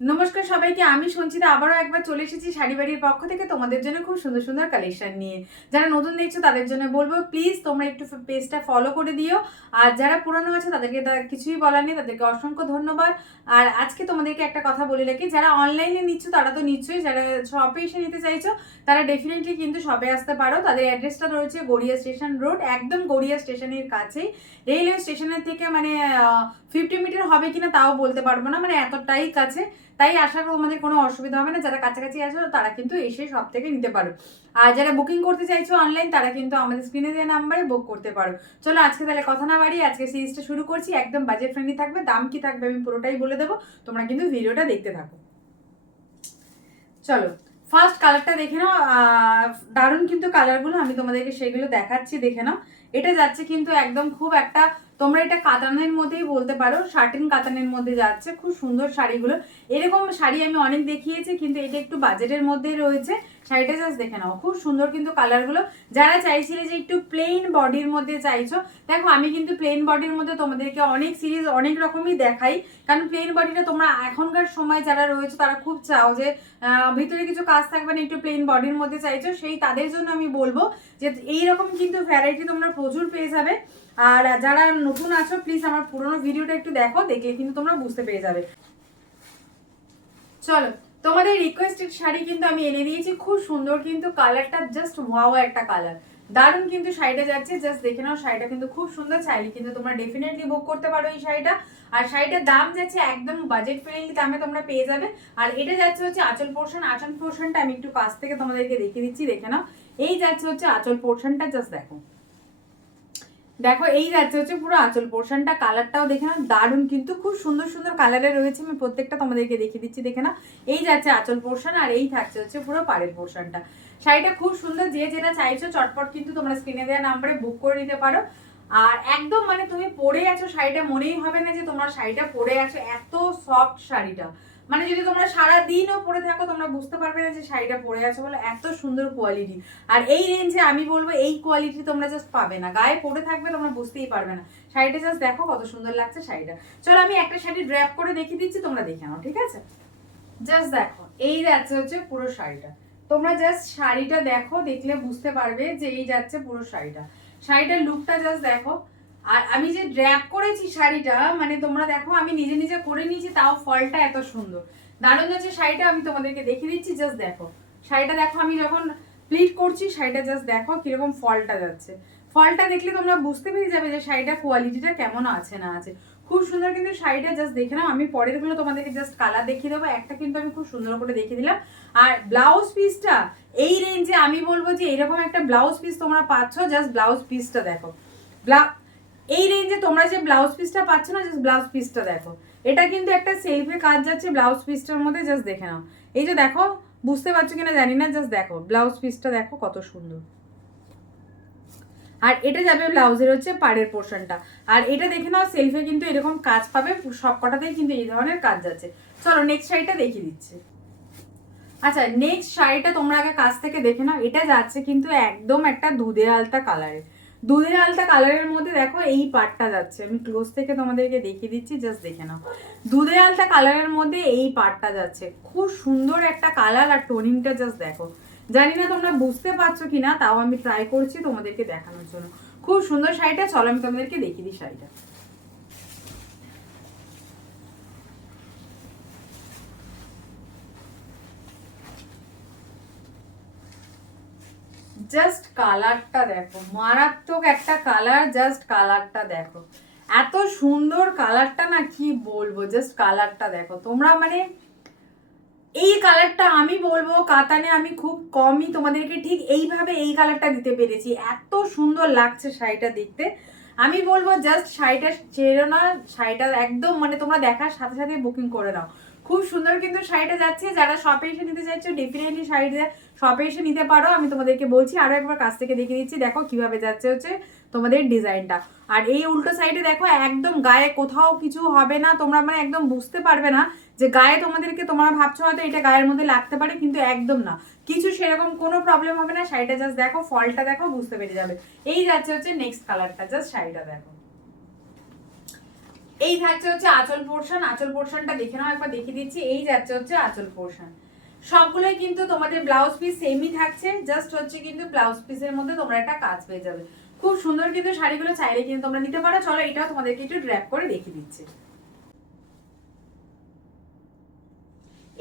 নমস্কার সবাইকে, আমি সঞ্চিতা। আবারও একবার চলে এসেছি শাড়ি বাড়ির পক্ষ থেকে তোমাদের জন্য খুব সুন্দর সুন্দর কালেকশন নিয়ে। যারা নতুন দেখছ, তাদের জন্য বলব প্লিজ তোমরা একটু পেজটা ফলো করে দিও। আর যারা পুরানো আছে, তাদেরকে কিছুই বলার নেই। তাদেরকে অসংখ্য ধন্যবাদ। আর আজকে তোমাদেরকে একটা কথা বলে রাখি, যারা অনলাইনে নিচ্ছ, তারা তো নিশ্চয়ই যারা শপে এসে নিতে চাইছো, তারা ডেফিনেটলি কিন্তু শপে আসতে পারো। তাদের অ্যাড্রেসটা রয়েছে গড়িয়া স্টেশন রোড একদম গড়িয়া স্টেশনের কাছেই। রেলওয়ে স্টেশনের থেকে মানে ফিফটি মিটার হবে কিনা তাও বলতে পারব না মানে এতটাই কাছে। তাই আশা করি আমাদের কোনো অসুবিধা হবে না, যারা কাছাকাছি আসো তারা কিন্তু এসে সব থেকে নিতে পারো। আর যারা বুকিং করতে চাইছো অনলাইন তারা কিন্তু আমাদের স্ক্রিনে দেওয়া নাম্বারে বুক করতে পারো। চলো আজকে তাহলে কথা না বাড়ি আজকে সিরিজটা শুরু করছি, একদম বাজেট ফ্রেন্ডলি থাকবে, দাম কি থাকবে আমি পুরোটাই বলে দেবো, তোমরা কিন্তু ভিডিওটা দেখতে থাকো। চলো ফার্স্ট কালারটা দেখে নাও দারুণ কিন্তু কালারগুলো আমি তোমাদেরকে সেগুলো দেখাচ্ছি, দেখে নাও। এটা যাচ্ছে কিন্তু একদম খুব একটা তোমরা এটা কাতানের মধ্যেই বলতে পারো শার্টিন কাতানের মধ্যে যাচ্ছে, খুব সুন্দর শাড়িগুলো। এরকম শাড়ি আমি অনেক দেখিয়েছি, কিন্তু এটা একটু বাজেটের মধ্যেই রয়েছে। শাড়িটা জাস্ট দেখে নাও, খুব সুন্দর কিন্তু কালারগুলো। যারা চাইছিলে যে একটু প্লেন বডির মধ্যে চাইছো, দেখো আমি কিন্তু প্লেন বডির মধ্যে তোমাদেরকে অনেক সিরিজ অনেক রকমই দেখাই। কারণ প্লেন বডিটা তোমরা এখনকার সময় যারা রয়েছে, তারা খুব চাও যে ভিতরে কিছু কাজ থাকবে না, একটু প্লেন বডির মধ্যে চাইছো, সেই তাদের জন্য আমি বলব যে, এইরকম কিন্তু ভ্যারাইটি তোমরা প্রচুর পেয়ে যাবে। আর যারা নতুন আছো প্লিজ আমার পুরোনো ভিডিওটা একটু দেখো দেখলে কিন্তু তোমরা বুঝতে পেরে যাবে। চলো, তোমাদের রিকোয়েস্টেড শাড়ি কিন্তু আমি এনে দিয়েছি, খুব সুন্দর কিন্তু কালারটা জাস্ট ওয়াও একটা কালার দারুণ কিন্তু শাড়িটা যাচ্ছে জাস্ট দেখে নাও, শাড়িটা কিন্তু খুব সুন্দর। চাইলে কিন্তু তোমরা ডেফিনেটলি বুক করতে পারো এই শাড়িটা। আর শাড়িটার দাম যাচ্ছে একদম বাজেট ফ্রেন্ডলি দামে তোমরা পেয়ে যাবে। আর এটা যাচ্ছে হচ্ছে আঁচল পোর্শন আঁচল পোর্শনটা আমি একটু কাছ থেকে তোমাদেরকে দেখিয়ে দিচ্ছি, দেখে নাও। এই যাচ্ছে হচ্ছে আঁচল পোর্শনটা জাস্ট দেখো। দেখো, এই যাচ্ছে হচ্ছে পুরো আঁচল। পোর্শনটা, কালারটাও দেখে না দারুণ কিন্তু খুব সুন্দর সুন্দর কালারে রয়েছে। আমি প্রত্যেকটা তোমাদেরকে দেখিয়ে দিচ্ছি, দেখে নাও। এই যাচ্ছে আঁচল পোর্শন আর এই থাকছে হচ্ছে পুরো পাড়ের পোর্শনটা। শাড়িটা খুব সুন্দর, যে যেটা চাইছো চটপট কিন্তু তোমরা স্ক্রিনে দেওয়া নাম্বারে বুক করে নিতে পারো। আর একদম মানে তুমি পরে আছো, শাড়িটা মনেই হবে না যে তোমার শাড়িটা পরে আছো, এত সফট শাড়িটা। মানে যদি তোমরা সারা দিনও পরে থাকো, তোমরা বুঝতে পারবে না যে শাড়িটা পরে আছে বলে এত সুন্দর কোয়ালিটি আর এই রেঞ্জে আমি বলব, এই কোয়ালিটি তোমরা জাস্ট পাবে না। গায়ে পরে থাকবে তোমরা বুঝতেই পারবে না। শাড়িটা জাস্ট দেখো কত সুন্দর লাগছে শাড়িটা। চলো আমি একটা শাড়ি ড্র্যাপ করে দেখিয়ে দিচ্ছি, তোমরা দেখে নাও, ঠিক আছে? জাস্ট দেখো, এই যাচ্ছে হচ্ছে পুরো শাড়িটা। তোমরা জাস্ট শাড়িটা দেখো, দেখলে বুঝতে পারবে যে এই যাচ্ছে পুরো শাড়িটা। শাড়িটার লুকটা জাস্ট দেখো। আর আমি যে ড্র্যাপ করেছি শাড়িটা মানে তোমরা দেখো, আমি নিজে নিজে করে নিয়েছি, তাও ফলটা এত সুন্দর। দারুণ যাচ্ছে শাড়িটা, আমি তোমাদেরকে দেখিয়ে দিচ্ছি জাস্ট দেখো। শাড়িটা দেখো, আমি যখন প্লিট করছি, শাড়িটা জাস্ট দেখো কীরকম ফলটা যাচ্ছে। ফলটা দেখলে তোমরা বুঝতে পেরে যাবে যে শাড়িটার কোয়ালিটিটা কেমন আছে, না আছে। খুব সুন্দর কিন্তু শাড়িটা জাস্ট দেখে নাও, আমি পরেরগুলো তোমাদেরকে জাস্ট কালার দেখিয়ে দেবো। একটা কিন্তু আমি খুব সুন্দর করে দেখিয়ে দিলাম। আর ব্লাউজ পিসটা এই রেঞ্জে আমি বলব যে এরকম একটা ব্লাউজ পিস তোমরা পাচ্ছ জাস্ট ব্লাউজ পিসটা দেখো। ব্লা এই রেঞ্জে তোমরা যে ব্লাউজ পিসটা পাচ্ছ না জাস্ট ব্লাউজ পিসটা দেখো। এটা কিন্তু একটা সেলফে কাজ যাচ্ছে ব্লাউজ পিসটার মধ্যে জাস্ট দেখে নাও। এই যে দেখো, বুঝতে পারছ কিনা জানি না জাস্ট দেখো। ব্লাউজ পিসটা দেখো কত সুন্দর। আর এটা যাবে ব্লাউজের হচ্ছে পাড়ের পোর্শনটা আর এটা দেখে নাও সেলফে কিন্তু এরকম কাজ পাবে সব কটাতেই কিন্তু এই ধরনের কাজ যাচ্ছে। চলো নেক্সট শাড়িটা দেখিয়ে দিচ্ছি। আচ্ছা নেক্সট শাড়িটা তোমরা আগে কাছ থেকে দেখে নাও। এটা যাচ্ছে কিন্তু একদম একটা দুধে আলতা কালারের দুধের আলতা কালারের মধ্যে দেখো এই পার্টটা যাচ্ছে। আমি ক্লোজ থেকে তোমাদেরকে দেখিয়ে দিচ্ছি জাস্ট দেখে নাও। দুধের আলতা কালারের মধ্যে এই পার্টটা যাচ্ছে। খুব সুন্দর একটা কালার আর টোনিংটা জাস্ট দেখো। জানি না তোমরা বুঝতে পারছ কিনা, তাও আমি ট্রাই করছি তোমাদেরকে দেখানোর জন্য। খুব সুন্দর শাড়িটা, চলো আমি তোমাদেরকে দেখিয়ে দিই শাড়িটা। জাস্ট কালারটা দেখো। মারাত্মক একটা কালার জাস্ট কালারটা দেখো। এত সুন্দর কালারটা না কি বলব জাস্ট কালারটা দেখো। তোমরা মানে এই কালারটা আমি বলব, কাতানে আমি খুব কমই তোমাদেরকে ঠিক এইভাবে এই কালারটা দিতে পেরেছি। এত সুন্দর লাগছে শাড়িটা দেখতে। আমি বলব জাস্ট শাড়িটা ছেড়ো না, শাড়িটা একদম মানে তোমরা দেখার সাথে সাথে বুকিং করে নাও খুব সুন্দর কিন্তু শাড়িটা যাচ্ছে। যারা শপে এসে নিতে চাইছো ডেফিনেটলি শাড়িটা শপে এসে নিতে পারো। আমি তোমাদেরকে বলছি, আরও একবার কাছ থেকে দেখিয়ে দিচ্ছি। দেখো কীভাবে যাচ্ছে হচ্ছে তোমাদের ডিজাইনটা। আর এই উল্টো সাইডে দেখো, একদম গায়ে কোথাও কিছু হবে না। তোমরা মানে একদম বুঝতে পারবে না যে গায়ে তোমাদেরকে, তোমরা ভাবছ হয়তো এটা গায়ের মধ্যে লাগতে পারে, কিন্তু একদম না। কিছু সেরকম কোনো প্রবলেম হবে না। শাড়িটা জাস্ট দেখো, ফলটা দেখো, বুঝতে পেরে যাবে। এই যাচ্ছে হচ্ছে নেক্সট কালারটা জাস্ট শাড়িটা দেখো। এই থাকছে হচ্ছে আঁচল পোর্শন আঁচল পোর্শনটা দেখে নাও, একবার দেখিয়ে দিচ্ছি, এই যাচ্ছে হচ্ছে আঁচল পোর্শন সবগুলোই কিন্তু তোমাদের ব্লাউজ পিস সেমই থাকছে জাস্ট হচ্ছে কিন্তু ব্লাউজ পিসের মধ্যে তোমরা একটা কাজ পেয়ে যাবে। খুব সুন্দর কিন্তু শাড়িগুলো চাইলে কিন্তু তোমরা নিতে পারো, চলো এটাও তোমাদেরকে একটু ড্র্যাপ করে দেখিয়ে দিচ্ছি।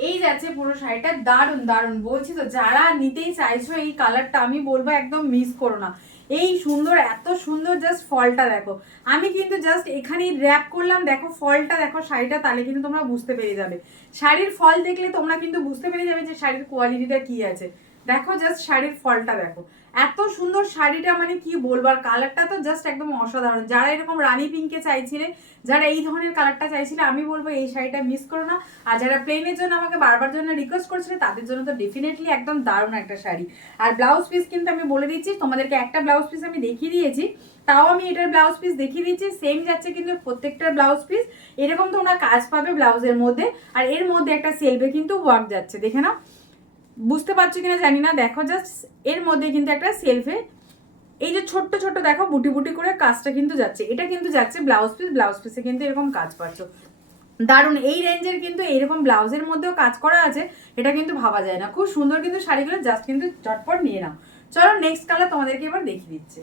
এই যাচ্ছে পুরো শাড়িটা, দারুণ দারুণ। বলছি তো, যারা নিতেই চাইছো এই কালারটা আমি বলব একদম মিস করো না। এই সুন্দর, এত সুন্দর জাস্ট ফলটা দেখো। আমি কিন্তু জাস্ট এখানেই র্যাপ করলাম, দেখো ফলটা, দেখো শাড়িটা, তাহলে কিন্তু তোমরা বুঝতে পেরে যাবে। শাড়ির ফল দেখলে তোমরা কিন্তু বুঝতে পেরে যাবে যে শাড়ির কোয়ালিটিটা কি আছে। দেখো জাস্ট শাড়ির ফলটা দেখো। এত সুন্দর শাড়িটা মানে কি বলব, আর কালারটা তো জাস্ট একদম অসাধারণ। যারা এরকম রানী পিঙ্কে চাইছিলে, যারা এই ধরনের কালারটা চাইছিলে, আমি বলব এই শাড়িটা মিস করো না। আর যারা প্লেনের জন্য আমাকে বারবার জন্য রিকোয়েস্ট করছিলে, তাদের জন্য তো ডেফিনেটলি একদম দারুণ একটা শাড়ি। আর ব্লাউজ পিস কিন্তু আমি বলে দিচ্ছি, তোমাদেরকে একটা ব্লাউজ পিস আমি দেখিয়ে দিয়েছি, তাও আমি এটার ব্লাউজ পিস দেখিয়ে দিচ্ছি সেম যাচ্ছে কিন্তু প্রত্যেকটার ব্লাউজ পিস এরকম তোমরা কাজ পাবে ব্লাউজের মধ্যে, আর এর মধ্যে একটা সেলভে কিন্তু ওয়ার্ক যাচ্ছে, দেখে না বুঝতে পারছ কিনা জানি না, দেখো জাস্ট এর মধ্যে কিন্তু একটা সেলফে এই যে ছোট্ট ছোট্ট দেখো বুটি বুটি করে কাজটা কিন্তু যাচ্ছে, এটা কিন্তু যাচ্ছে ব্লাউজ পিস ব্লাউজ পিসে কিন্তু এরকম কাজ পাচ্ছ। দারুণ, এই রেঞ্জের কিন্তু এরকম ব্লাউজের মধ্যেও কাজ করা আছে, এটা কিন্তু ভাবা যায় না। খুব সুন্দর কিন্তু শাড়িগুলো জাস্ট কিন্তু চটপট নিয়ে নাও। চলো নেক্সট কালার তোমাদেরকে এবার দেখিয়ে দিচ্ছে।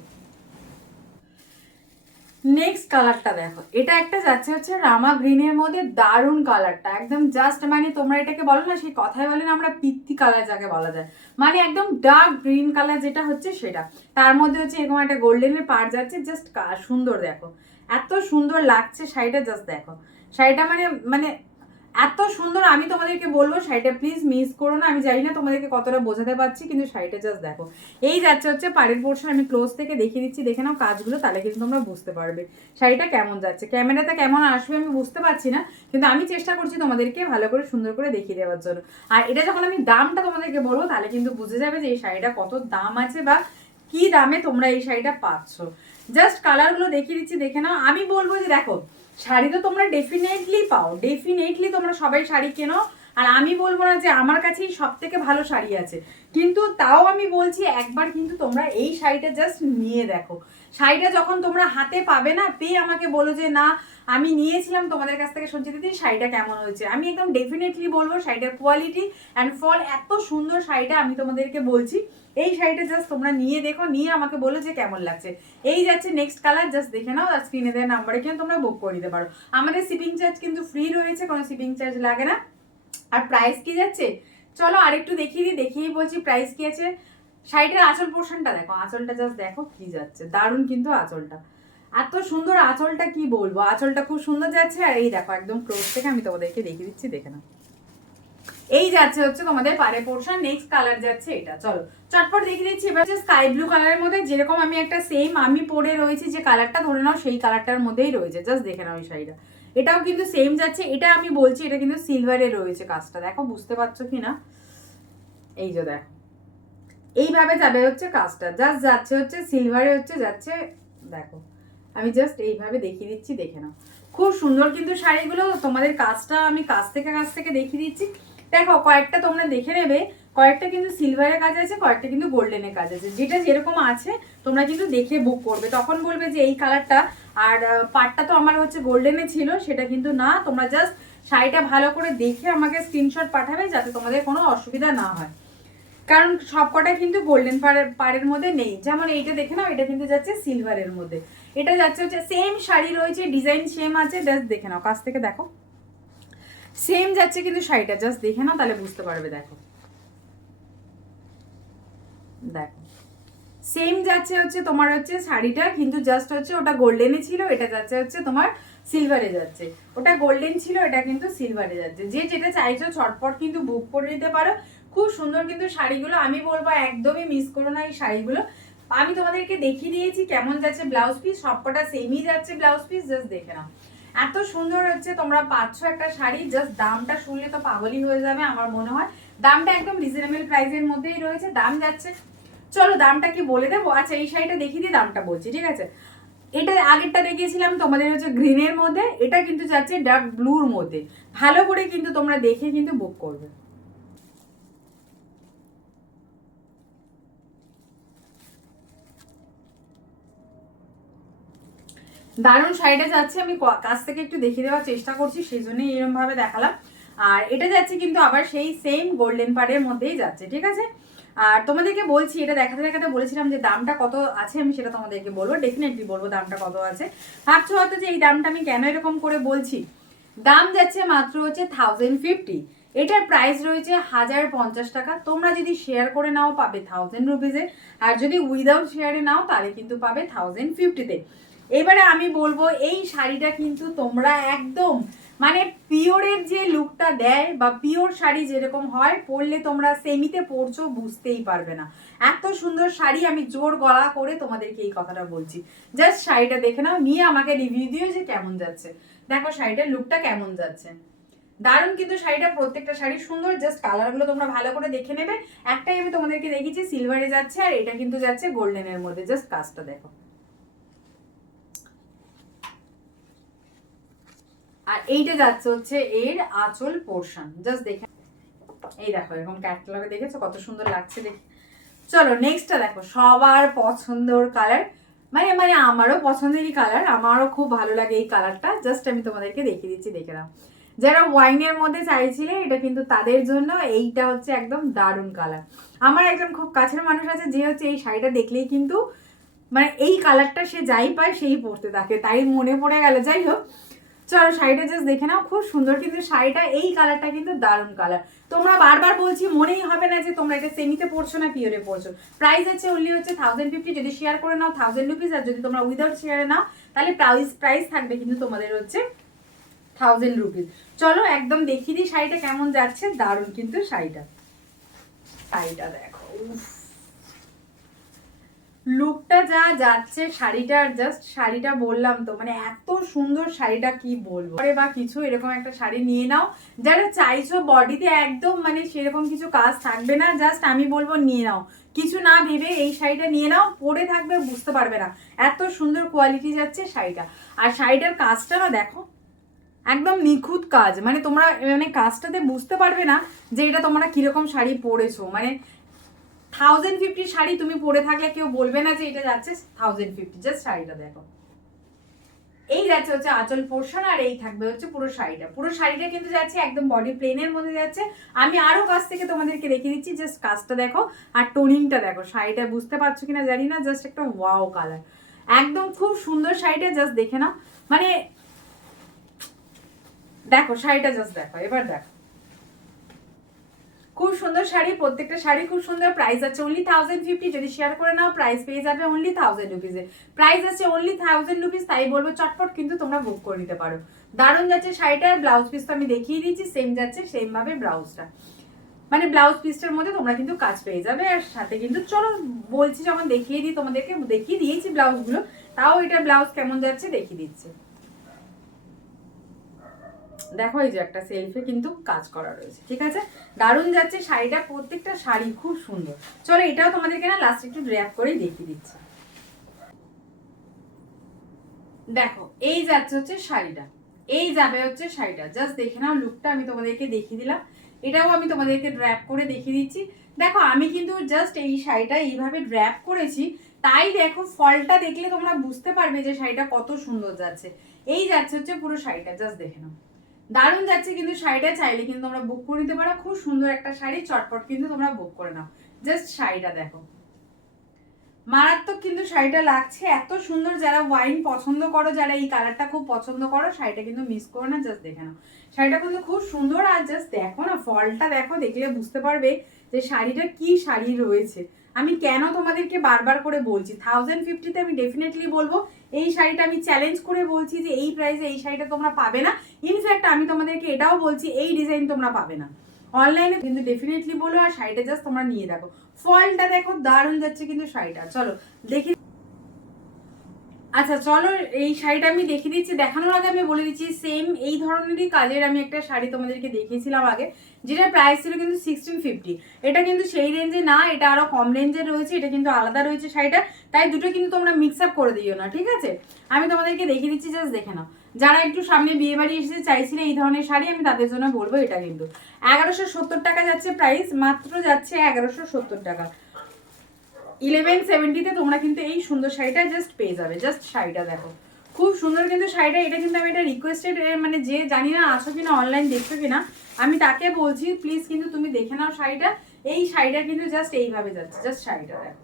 নেক্সট কালারটা দেখো। এটা একটা যাচ্ছে হচ্ছে রামা গ্রিনের মধ্যে দারুণ কালারটা একদম জাস্ট মানে তোমরা এটাকে বলো না, সেই কথাই বলে না, আমরা পিত্তি কালার যাকে বলা যায়। মানে একদম ডার্ক গ্রিন কালার যেটা হচ্ছে সেটা। তার মধ্যে হচ্ছে এরকম একটা গোল্ডেনের পার যাচ্ছে জাস্ট সুন্দর দেখো। এত সুন্দর লাগছে শাড়িটা জাস্ট দেখো। শাড়িটা মানে মানে এত সুন্দর আমি তোমাদেরকে বলব, শাড়িটা প্লিজ মিস করো না। আমি জানি না তোমাদেরকে কতটা বোঝাতে পারছি, কিন্তু শাড়িটা জাস্ট দেখো। এই যাচ্ছে হচ্ছে পাড়ের পোর্শন, আমি ক্লোজ থেকে দেখিয়ে দিচ্ছি, দেখে নাও কাজগুলো, তাহলে কিন্তু তোমরা বুঝতে পারবে। শাড়িটা কেমন যাচ্ছে? ক্যামেরাতে কেমন আসবে আমি বুঝতে পারছি না, কিন্তু আমি চেষ্টা করছি তোমাদেরকে ভালো করে, সুন্দর করে দেখিয়ে দেওয়ার জন্য। আর এটা যখন আমি দামটা তোমাদেরকে বলব, তাহলে কিন্তু বুঝে যাবে যে এই শাড়িটা কত দাম আছে বা কি দামে তোমরা এই শাড়িটা পাচ্ছ। জাস্ট কালারগুলো দেখিয়ে দিচ্ছি, দেখে নাও। আমি বলব যে দেখো শাড়ি তো তোমরা ডেফিনেটলি পাও ডেফিনেটলি তোমরা সবাই শাড়ি কেনো। আর আমি বলব না যে আমার কাছেই সব থেকে ভালো শাড়ি আছে। কিন্তু তাও আমি বলছি একবার কিন্তু তোমরা এই শাড়িটা জাস্ট নিয়ে দেখো। শাড়িটা যখন তোমরা হাতে পাবে না পেয়ে আমাকে বলো যে, না, আমি নিয়েছিলাম তোমাদের কাছ থেকে শুনছি দিদি, শাড়িটা কেমন হয়েছে? আমি একদম ডেফিনেটলি বলব শাড়িটার কোয়ালিটি অ্যান্ড ফল এত সুন্দর শাড়িটা আমি তোমাদেরকে বলছি। এই শাড়িটা জাস্ট তোমরা নিয়ে দেখো, নিয়ে আমাকে বলো যে, কেমন লাগছে। এই যাচ্ছে নেক্সট কালার জাস্ট দেখে নাও আর স্ক্রিনে দেওয়া নাম্বারে কিন্তু তোমরা বুক করে নিতে পারো। আমাদের শিপিং চার্জ কিন্তু ফ্রি রয়েছে, কোনো শিপিং চার্জ লাগে না। আর প্রাইস কি যাচ্ছে? চলো আরেকটু দেখিয়ে দিই, দেখিয়েই বলছি প্রাইস কি আছে। শাড়িটার আঁচল পোর্শনটা দেখো, আঁচলটা জাস্ট দেখো কি যাচ্ছে, দারুণ কিন্তু আঁচলটা। এত সুন্দর আঁচলটা কি বলব? আঁচলটা খুব সুন্দর যাচ্ছে, আর এই দেখো একদম ক্লোজ থেকে আমি তোমাদেরকে দেখিয়ে দিচ্ছি, দেখে নাও। এই যাচ্ছে হচ্ছে তোমাদের পারে পোর্শন নেক্সট কালার যাচ্ছে এটা। চলো, চটপট দেখিয়ে দিচ্ছি, এবার হচ্ছে স্কাই ব্লু কালারের মধ্যে যেরকম আমি একটা সেম আমি পরে রয়েছি, যে কালারটা ধরে নাও, সেই কালারটার মধ্যেই রয়েছে। জাস্ট দেখে নাও এই শাড়িটা। এটাও কিন্তু সেম যাচ্ছে, এটা আমি বলছি, এটা কিন্তু সিলভারে রয়েছে কাজটা। দেখো, বুঝতে পারছ কি না এই যে দেখো। এইভাবে যাবে হচ্ছে কাজটা। জাস্ট যাচ্ছে হচ্ছে সিলভারে হচ্ছে যাচ্ছে, দেখো। আমি জাস্ট এইভাবে দেখিয়ে দিচ্ছি, দেখে নাও। খুব সুন্দর কিন্তু শাড়িগুলো। তোমাদের কাজটা আমি কাছ থেকে কাছ থেকে দেখিয়ে দিচ্ছি। দেখো, কয়েকটা তোমরা দেখে নেবে। কয়েকটা কিন্তু সিলভারের কাজ আছে, কয়েকটা কিন্তু গোল্ডেনের কাজ আছে। যেটা যেরকম আছে, তোমরা কিন্তু দেখে বুক করবে। তখন বলবে যে এই কালারটা আর পাটটা তো আমার হচ্ছে গোল্ডেনে ছিল, সেটা কিন্তু না। তোমরা জাস্ট শাড়িটা ভালো করে দেখে আমাকে স্ক্রিনশট পাঠাবে যাতে তোমাদের কোনো অসুবিধা না হয়। কারণ সবকটা কিন্তু গোল্ডেন পাড়ের পাড়ের মধ্যে নেই। যেমন এইটা দেখে নাও, এটা কিন্তু যাচ্ছে সিলভারের মধ্যে। এটা যাচ্ছে হচ্ছে সেম শাড়ি রয়েছে ডিজাইন সেম আছে জাস্ট দেখে নাও, কাছ থেকে দেখো। সেম যাচ্ছে কিন্তু শাড়িটা জাস্ট দেখে নাও, তাহলে বুঝতে পারবে, দেখো। দেখো। সেম যাচ্ছে হচ্ছে তোমার হচ্ছে শাড়িটা, কিন্তু জাস্ট হচ্ছে ওটা গোল্ডেনে ছিল, এটা যাচ্ছে হচ্ছে তোমার সিলভারে যাচ্ছে। ওটা গোল্ডেন ছিল, এটা কিন্তু সিলভারে যাচ্ছে। যে যেটা চাইছো, ছটপট কিন্তু বুক করে নিতে পারো। খুব সুন্দর কিন্তু শাড়িগুলো, আমি বলব একদমই মিস করো না এই শাড়িগুলো। আমি তোমাদেরকে দেখিয়ে দিয়েছি কেমন যাচ্ছে ব্লাউজ পিস সবকটা সেমই যাচ্ছে ব্লাউজ পিস জাস্ট দেখে নাও। এত সুন্দর হচ্ছে, তোমরা পাচ্ছ একটা শাড়ি জাস্ট দামটা শুনলে তো পাগলই হয়ে যাবে আমার মনে হয়। দামটা একদম রিজনেবল প্রাইসের মধ্যেই রয়েছে, দাম যাচ্ছে। চলো দামটা কি বলে দেবো? আচ্ছা এই শাড়িটা দেখিয়ে দিয়ে দামটা বলছি, ঠিক আছে? এটা আগেরটা দেখিয়েছিলাম তোমাদের হচ্ছে গ্রিনের মধ্যে, এটা কিন্তু যাচ্ছে ডার্ক ব্লুর মধ্যে। ভালো করে কিন্তু তোমরা দেখে কিন্তু বুক করবে। দারুণ শাড়িটা যাচ্ছে, আমি কাছ থেকে একটু দেখিয়ে দেওয়ার চেষ্টা করছি সেই জন্যই এরকম ভাবে দেখালাম। আর এটা যাচ্ছে কিন্তু আবার সেই সেম গোল্ডেন পাড়ের মধ্যেই যাচ্ছে, ঠিক আছে? আর তোমাদেরকে বলছি, এটা দেখাতে দেখাতে বলেছিলাম যে দামটা কত আছে, আমি সেটা তোমাদেরকে বলব ডেফিনেটলি বলব দামটা কত আছে। ভাবছ হয়তো যে এই দামটা আমি কেন এরকম করে বলছি? দাম যাচ্ছে মাত্র হচ্ছে থাউজেন্ড ফিফটি এটার প্রাইস রয়েছে হাজার পঞ্চাশ টাকা। তোমরা যদি শেয়ার করে নাও, পাবে থাউজেন্ড রুপিজে আর যদি উইদাউট শেয়ারে নাও, তাহলে কিন্তু পাবে থাউজেন্ড ফিফটিতে এবারে আমি বলব, এই শাড়িটা কিন্তু তোমরা একদম মানে পিওরের যে লুকটা দেয় বা পিওর শাড়ি যেরকম হয়, পরলে তোমরা সেমিতে পরছো, বুঝতেই পারবে না। এত সুন্দর শাড়ি, আমি জোর গলা করে তোমাদেরকে এই কথাটা বলছি। জাস্ট শাড়িটা দেখে নাও নিয়ে আমাকে রিভিউ দিও যে কেমন যাচ্ছে। দেখো শাড়িটার লুকটা কেমন যাচ্ছে। দারুণ কিন্তু শাড়িটা, প্রত্যেকটা শাড়ি সুন্দর জাস্ট কালারগুলো তোমরা ভালো করে দেখে নেবে। একটাই আমি তোমাদেরকে দেখিয়েছি সিলভারে যাচ্ছে আর এটা কিন্তু যাচ্ছে গোল্ডেনের মধ্যে। জাস্ট কাজটা দেখো। আর এইটা যাচ্ছে হচ্ছে এর আঁচল পোর্শন জাস্ট দেখে এই দেখো, এরকম ক্যাটলগে দেখেছ? কত সুন্দর লাগছে দেখে। চলো নেক্সটটা দেখো, সবার পছন্দর কালার মানে মানে আমারও পছন্দেরই কালার আমারও খুব ভালো লাগে এই কালারটা জাস্ট আমি তোমাদেরকে দেখিয়ে দিচ্ছি, দেখে নাও। যারা ওয়াইনের মধ্যে চাইছিলে, এটা কিন্তু তাদের জন্য এইটা হচ্ছে একদম দারুণ কালার আমার একজন খুব কাছের মানুষ আছে, যে হচ্ছে এই শাড়িটা দেখলেই কিন্তু মানে এই কালারটা সে যাই পায়, সেই পরতে থাকে। তাই মনে পড়ে গেল। যাই হোক চলো শাড়িটা জাস্ট দেখে নাও, খুব সুন্দর কিন্তু শাড়িটা, এই কালারটা কিন্তু দারুণ কালার তোমরা বারবার বলছি, মনেই হবে না যে তোমরা এটা সেমিতে পড়ছো না পিওরে পড়ছো প্রাইস আছে অনলি হচ্ছে থাউজেন্ড ফিফটি যদি শেয়ার করে নাও থাউজেন্ড রুপিস আর যদি তোমরা উইদাউট শেয়ারে নাও, তাহলে প্রাইস প্রাইস থাকবে কিন্তু তোমাদের হচ্ছে থাউজেন্ড রুপিস চলো একদম দেখিয়ে দিই শাড়িটা কেমন যাচ্ছে, দারুণ কিন্তু শাড়িটা। শাড়িটা দেখো লুকটা যা যাচ্ছে শাড়িটার জাস্ট শাড়িটা বললাম তো মানে এত সুন্দর শাড়িটা কি বলব? আরে বা কিছু এরকম একটা শাড়ি নিয়ে নাও, যারা চাইছো বডিতে একদম মানে সেরকম কিছু কাজ থাকবে না জাস্ট আমি বলব নিয়ে নাও। কিছু না ভেবে এই শাড়িটা নিয়ে নাও, পরে থাকবে বুঝতে পারবে না। এত সুন্দর কোয়ালিটি যাচ্ছে শাড়িটা। আর শাড়িটার কাজটা না দেখো, একদম নিখুঁত কাজ। মানে তোমরা মানে কাজটাতে বুঝতে পারবে না যে এটা তোমরা কীরকম শাড়ি পরেছো। মানে থাউজেন্ড ফিফটি শাড়ি তুমি পরে থাকলে কেউ বলবে না যে এটা যাচ্ছে থাউজেন্ড ফিফটি জাস্ট শাড়িটা দেখো। এই যাচ্ছে হচ্ছে আঁচল পোর্শন আর এই থাকবে হচ্ছে পুরো শাড়িটা। পুরো শাড়িটা কিন্তু যাচ্ছে একদম বডি প্লেনের মধ্যে যাচ্ছে। আমি আরও কাছ থেকে তোমাদেরকে দেখিয়ে দিচ্ছি জাস্ট কাজটা দেখো আর টোনিংটা দেখো। শাড়িটা বুঝতে পারছ কিনা জানি না জাস্ট একটা ওয়াও কালার একদম খুব সুন্দর শাড়িটা জাস্ট দেখে নাও। মানে দেখো, শাড়িটা জাস্ট দেখো, এবার দেখো। খুব সুন্দর শাড়ি, প্রত্যেকটা শাড়ি খুব সুন্দর প্রাইস আছে। অনলি থাউজেন্ড ফিফটি যদি শেয়ার করে নাও প্রাইস পেয়ে যাবে অনলি থাউজেন্ড রুপিসে প্রাইস আছে অনলি থাউজেন্ড রুপিস তাই বলব চটপট কিন্তু তোমরা বুক করে নিতে পারো। দারুণ যাচ্ছে শাড়িটার ব্লাউজ পিস তো আমি দেখিয়ে দিচ্ছি সেম যাচ্ছে সেম ভাবে ব্লাউজটা মানে ব্লাউজ পিসটার মধ্যে তোমরা কিন্তু কাজ পেয়ে যাবে, আর সাথে কিন্তু চলো বলছি যখন দেখিয়ে দিই, তোমাদেরকে দেখিয়ে দিয়েছি ব্লাউজগুলো তাও এটা ব্লাউজ কেমন যাচ্ছে দেখিয়ে দিচ্ছে। দেখো এই যে একটা সেলফে কিন্তু কাজ করা রয়েছে, ঠিক আছে? দারুণ যাচ্ছে শাড়িটা, প্রত্যেকটা শাড়ি খুব সুন্দর। চলো এটাও তোমাদেরকে না লাস্ট একটু ড্র্যাপ করেই দেখিয়ে দিচ্ছি। দেখো, এই যাচ্ছে হচ্ছে শাড়িটা, এই যাবে হচ্ছে শাড়িটা। জাস্ট দেখে নাও লুকটা আমি তোমাদেরকে দেখিয়ে দিলাম। এটাও আমি তোমাদেরকে ড্র্যাপ করে দেখিয়ে দিচ্ছি। দেখো, আমি কিন্তু জাস্ট এই শাড়িটা এইভাবে ড্র্যাপ করেছি, তাই দেখো ফলটা দেখলে তোমরা বুঝতে পারবে যে শাড়িটা কত সুন্দর যাচ্ছে। এই যাচ্ছে হচ্ছে পুরো শাড়িটা জাস্ট দেখে নাও। দারুণ যাচ্ছে কিন্তু শাড়িটা চাইলে, কিন্তু তোমরা বুক করে নিতে পারো। খুব সুন্দর একটা শাড়ি, চটপট কিন্তু তোমরা বুক করে নাও। জাস্ট শাড়িটা দেখো। মারাত্মক কিন্তু শাড়িটা লাগছে। এত সুন্দর যারা ওয়াইন পছন্দ করো, যারা এই কালারটা খুব পছন্দ করো, শাড়িটা কিন্তু মিস করো না জাস্ট দেখে নাও। শাড়িটা কিন্তু খুব সুন্দর আর জাস্ট দেখো না, ফলটা দেখো, দেখলে বুঝতে পারবে যে শাড়িটা কি শাড়ি রয়েছে। আমি কেন তোমাদেরকে বারবার করে বলছি? থাউজেন্ড ফিফটিতে আমি ডেফিনেটলি বলব, এই শাড়িটা আমি চ্যালেঞ্জ করে বলছি যে এই প্রাইসে এই শাড়িটা তোমরা পাবে না। ইনফ্যাক্ট আমি তোমাদেরকে এটাও বলছি, এই ডিজাইন তোমরা পাবে না। অনলাইনে কিন্তু ডেফিনেটলি বলো আর শাড়িটা জাস্ট তোমরা নিয়ে দেখো। ফলটা দেখো, দারুণ যাচ্ছে কিন্তু শাড়িটা। চলো, দেখি আচ্ছা চলো, এই শাড়িটা আমি দেখিয়ে দিচ্ছি। দেখানোর আগে আমি বলে দিচ্ছি সেম এই ধরনেরই কাজের আমি একটা শাড়ি তোমাদেরকে দেখিয়েছিলাম আগে যেটা প্রাইস ছিল কিন্তু সিক্সটিন ফিফটি এটা কিন্তু সেই রেঞ্জে না, এটা আরও কম রেঞ্জে রয়েছে, এটা কিন্তু আলাদা রয়েছে শাড়িটা, তাই দুটো কিন্তু তোমরা মিক্স আপ করে দিও না, ঠিক আছে? আমি তোমাদেরকে দেখিয়ে দিচ্ছি জাস্ট দেখে নাও। যারা একটু সামনে বিয়ে বাড়ি এসে চাইছিলে এই ধরনের শাড়ি, আমি তাদের জন্য বলব এটা কিন্তু। এগারোশো সত্তর টাকা যাচ্ছে প্রাইস মাত্র যাচ্ছে এগারোশো সত্তর টাকা। ইলেভেন সেভেন্টিতে তোমরা কিন্তু এই সুন্দর শাড়িটা জাস্ট পেয়ে যাবে জাস্ট শাড়িটা দেখো। খুব সুন্দর কিন্তু শাড়িটা, এটা কিন্তু আমি এটা রিকোয়েস্টেড মানে যে জানি না আছো কিনা অনলাইন দেখছ কিনা, আমি তাকে বলছি প্লিজ কিন্তু তুমি দেখে নাও শাড়িটা। এই শাড়িটা কিন্তু জাস্ট এইভাবে যাচ্ছে জাস্ট শাড়িটা দেখো।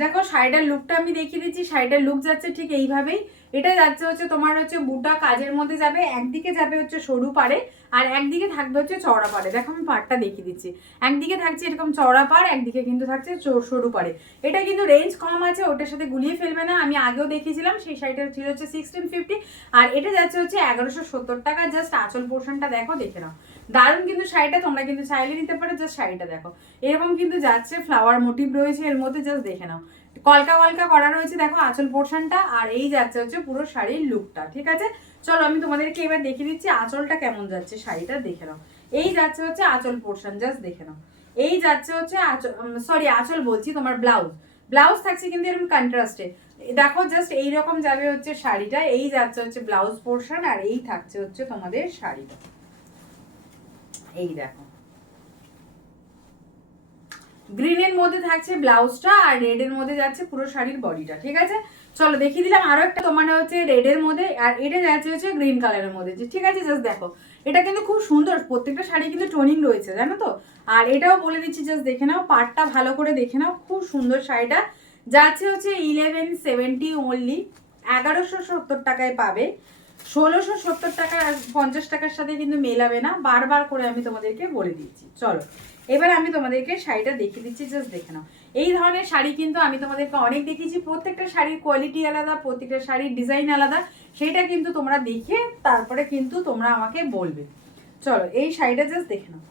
দেখো, শাড়িটার লুকটা আমি দেখিয়ে দিচ্ছি, শাড়িটার লুক যাচ্ছে ঠিক এইভাবেই। এটা যাচ্ছে হচ্ছে তোমার হচ্ছে বুটা কাজের মধ্যে যাবে, একদিকে যাবে হচ্ছে সরু পাড়ে, আর একদিকে থাকবে হচ্ছে চওড়া পাড়ে। দেখো আমি পাড়টা দেখিয়ে দিচ্ছি। একদিকে থাকছে এরকম চওড়া পাড়, একদিকে কিন্তু থাকছে সরু পাড়ে। এটা কিন্তু রেঞ্জ কম আছে, ওটার সাথে গুলিয়ে ফেলবে না। আমি আগেও দেখিয়েছিলাম, সেই শাড়িটা ছিল হচ্ছে সিক্সটিন ফিফটি আর এটা যাচ্ছে হচ্ছে এগারোশো সত্তর টাকা। জাস্ট আঁচল পোর্শনটা দেখো, দেখে নাও। দারুণ কিন্তু শাড়িটা, তোমরা কিন্তু চাইলে নিতে পারো জাস্ট শাড়িটা দেখো। এরকম কিন্তু যাচ্ছে ফ্লাওয়ার মোটিভ রয়েছে, এর মধ্যে জাস্ট দেখে নাও। কলকা কলকা করা রয়েছে, দেখো আঁচল পোর্শনটা আর এই যাচ্ছে হচ্ছে পুরো শাড়ির লুকটা ঠিক আছে? চলো আমি তোমাদেরকে এবার দেখিয়ে দিচ্ছি আঁচলটা কেমন যাচ্ছে, শাড়িটা দেখে নাও। এই যাচ্ছে হচ্ছে আঁচল পোর্শন জাস্ট দেখে নাও। এই যাচ্ছে হচ্ছে সরি আঁচল বলছি তোমার ব্লাউজ ব্লাউজ থাকছে কিন্তু এরকম কন্ট্রাস্টে দেখো জাস্ট এইরকম যাবে হচ্ছে শাড়িটা, এই যাচ্ছে হচ্ছে ব্লাউজ পোর্শন আর এই থাকছে হচ্ছে তোমাদের শাড়িটা। এই দেখো। গ্রিনের মধ্যে থাকছে ব্লাউজটা আর রেড এর মধ্যে যাচ্ছে পুরো শাড়ির বডিটা ঠিক আছে? চলো দেখিয়ে দিলাম আরও একটা, তোমার হচ্ছে রেড এর মধ্যে আর এটা যাচ্ছে হচ্ছে গ্রিন কালারের মধ্যে, ঠিক আছে? জাস্ট দেখো, এটা কিন্তু খুব সুন্দর, প্রত্যেকটা শাড়ি কিন্তু টোনিং রয়েছে, জানো তো? আর এটাও বলে দিচ্ছি জাস্ট দেখে নাও পাটটা ভালো করে দেখে নাও, খুব সুন্দর শাড়িটা। যাচ্ছে হচ্ছে ইলেভেন সেভেন্টি অনলি এগারোশো সত্তর টাকায় পাবে। ষোলোশো সত্তর টাকা পঞ্চাশ টাকার সাথে কিন্তু মেলাবে না, বারবার করে আমি তোমাদেরকে বলে দিচ্ছি, চলো। এবার আমি তোমাদেরকে শাড়িটা দেখিয়ে দিচ্ছি জাস্ট দেখে নাও। এই ধরনের শাড়ি কিন্তু আমি তোমাদেরকে অনেক দেখিয়েছি, প্রত্যেকটা শাড়ির কোয়ালিটি আলাদা, প্রত্যেকটা শাড়ির ডিজাইন আলাদা, সেটা কিন্তু তোমরা দেখে তারপরে কিন্তু তোমরা আমাকে বলবে। চলো, এই শাড়িটা জাস্ট দেখে নাও।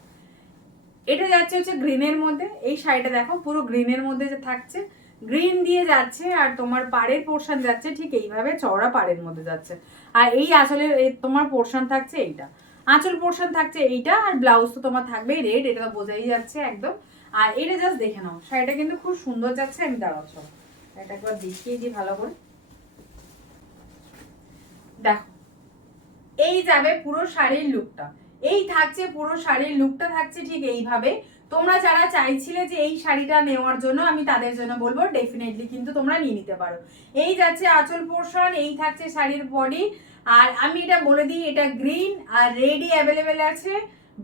এটা যাচ্ছে হচ্ছে গ্রিনের মধ্যে, এই শাড়িটা দেখো, পুরো গ্রিনের মধ্যে যে থাকছে। গ্রিন দিয়ে যাচ্ছে আর তোমার পাড়ের পোর্শন যাচ্ছে, ঠিক এইভাবে চওড়া পাড়ের মধ্যে যাচ্ছে। আর এই আসলে তোমার পোর্শন থাকছে এইটা। আঁচল পোর্শন থাকছে এইটা আর ব্লাউজ তো তোমার থাকবে রেড এটা তো বোঝাই যাচ্ছে একদম। আর এটা জাস্ট দেখে নাও, শাড়িটা কিন্তু খুব সুন্দর যাচ্ছে, আমি দাঁড়াও, চলো। এটা একবার দেখিয়ে দিই ভালো করে। দেখো, এই যাবে পুরো শাড়ির লুকটা এই থাকছে পুরো শাড়ির লুকটা থাকছে ঠিক এইভাবে। তোমরা যারা চাইছিলে যে এই শাড়িটা নেওয়ার জন্য, আমি তাদের জন্য বলব ডেফিনেটলি কিন্তু তোমরা নিয়ে নিতে পারো। এই যাচ্ছে আঁচল পোর্শন এই থাকছে শাড়ির বডি আর আমি এটা বলে দিই, এটা গ্রিন আর রেডই অ্যাভেলেবেল আছে।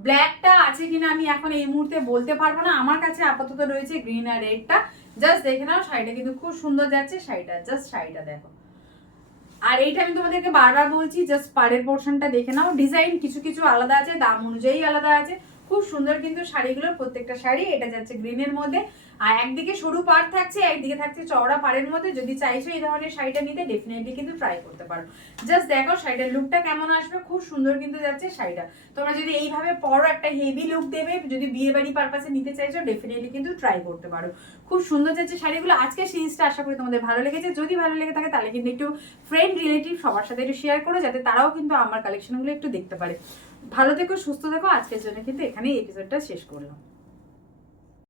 ব্ল্যাকটা আছে কিনা আমি এখন এই মুহূর্তে বলতে পারব না। আমার কাছে আপাতত রয়েছে গ্রিন আর রেডটা জাস্ট দেখে নাও, শাড়িটা কিন্তু খুব সুন্দর যাচ্ছে। শাড়িটা জাস্ট শাড়িটা দেখো। আর এইটা আমি তোমাদেরকে বারবার বলছি জাস্ট পাড়ের পোর্শনটা দেখে নাও। ডিজাইন কিছু কিছু আলাদা আছে, দাম অনুযায়ী আলাদা আছে। খুব সুন্দর কিন্তু শাড়িগুলো প্রত্যেকটা শাড়ি। এটা যাচ্ছে গ্রিনের মধ্যে। আর একদিকে সরু পাড় থাকছে, একদিকে থাকছে চওড়া পাড়ের মধ্যে। যদি চাইছো এই ধরনের শাড়িটা নিতে ডেফিনেটলি কিন্তু ট্রাই করতে পারো। জাস্ট দেখো শাড়িটার লুকটা কেমন আসবে। খুব সুন্দর কিন্তু যাচ্ছে শাড়িটা। তোমরা যদি এইভাবে পরো, একটা হেভি লুক দেবে, যদি বিয়ে বাড়ি পারপাসে নিতে চাইছো ডেফিনেটলি কিন্তু ট্রাই করতে পারো। খুব সুন্দর যাচ্ছে শাড়িগুলো। আজকে সিরিজটা আশা করি তোমাদের ভালো লেগেছে। যদি ভালো লেগে থাকে, তাহলে কিন্তু একটু ফ্রেন্ড রিলেটিভ সবার সাথে একটু শেয়ার করো, যাতে তারাও কিন্তু আমার কালেকশনগুলো একটু দেখতে পারে। ভালো থেকো সুস্থ থেকো। আজকের জন্য কিন্তু এখানে এপিসোডটা শেষ করলাম।